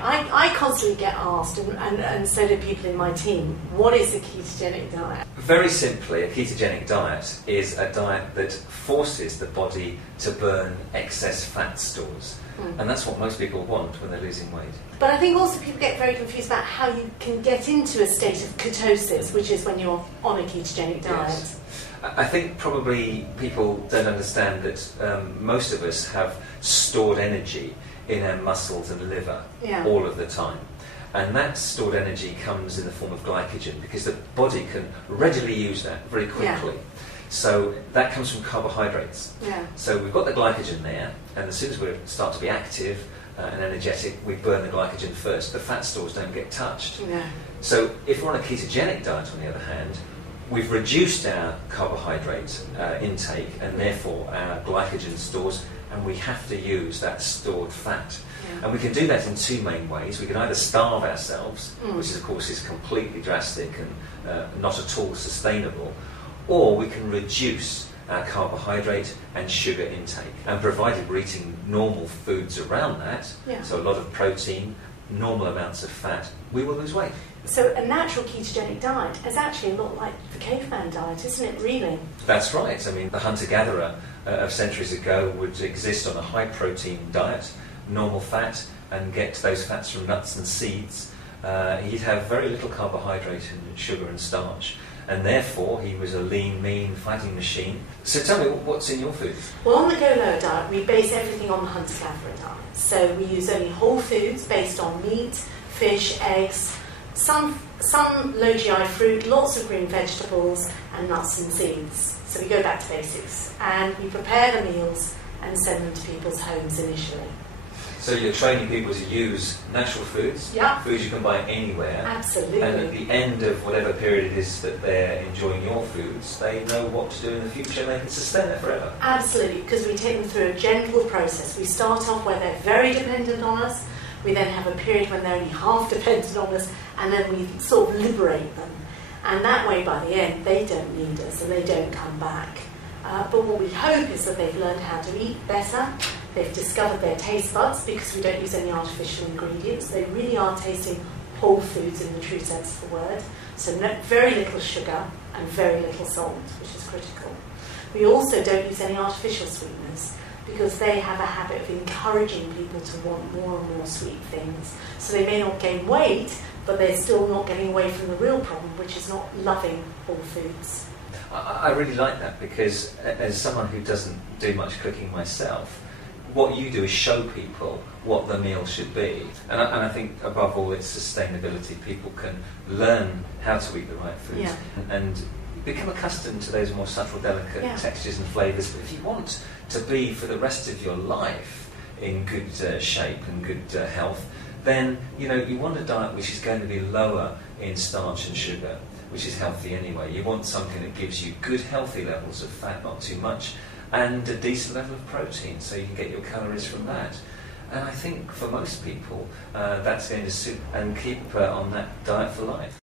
I constantly get asked, and so do people in my team, what is a ketogenic diet? Very simply, a ketogenic diet is a diet that forces the body to burn excess fat stores. And that's what most people want when they're losing weight. But I think also people get very confused about how you can get into a state of ketosis, which is when you're on a ketogenic diet. Yes. I think probably people don't understand that most of us have stored energy in our muscles and liver all of the time. And that stored energy comes in the form of glycogen because the body can readily use that very quickly. So that comes from carbohydrates. So we've got the glycogen there, and as soon as we start to be active and energetic, we burn the glycogen first. The fat stores don't get touched. So if we're on a ketogenic diet, on the other hand, we've reduced our carbohydrate intake and therefore our glycogen stores, and we have to use that stored fat. And we can do that in two main ways. We can either starve ourselves, which of course is completely drastic and not at all sustainable, or we can reduce our carbohydrate and sugar intake. And provided we're eating normal foods around that, so a lot of protein, normal amounts of fat, we will lose weight. So a natural ketogenic diet is actually a lot like the caveman diet, isn't it, really? That's right. I mean, the hunter-gatherer of centuries ago would exist on a high-protein diet, normal fat, and get those fats from nuts and seeds. He'd have very little carbohydrate and sugar and starch, and therefore he was a lean, mean fighting machine. So tell me, what's in your food? Well, on the Go Lower diet, we base everything on the hunter-gatherer diet. So we use only whole foods based on meat, fish, eggs, some low GI fruit, lots of green vegetables, and nuts and seeds. So we go back to basics, and we prepare the meals and send them to people's homes initially. So you're training people to use natural foods, foods you can buy anywhere. Absolutely. And at the end of whatever period it is that they're enjoying your foods, they know what to do in the future and they can sustain that forever. Absolutely, because we take them through a gentle process. We start off where they're very dependent on us, we then have a period when they're only half dependent on us, and then we sort of liberate them. And that way, by the end, they don't need us and they don't come back. But what we hope is that they've learned how to eat better. They've discovered their taste buds because we don't use any artificial ingredients. They really are tasting whole foods in the true sense of the word. So very little sugar and very little salt, which is critical. We also don't use any artificial sweeteners because they have a habit of encouraging people to want more and more sweet things. So they may not gain weight, but they're still not getting away from the real problem, which is not loving whole foods. I really like that because as someone who doesn't do much cooking myself, what you do is show people what the meal should be. And I think above all it's sustainability. People can learn how to eat the right foods and become accustomed to those more subtle, delicate textures and flavours. But if you want to be for the rest of your life in good shape and good health, then you want a diet which is going to be lower in starch and sugar, which is healthy anyway. You want something that gives you good healthy levels of fat, not too much, and a decent level of protein so you can get your calories from that. And I think for most people that's going to suit and keep on that diet for life.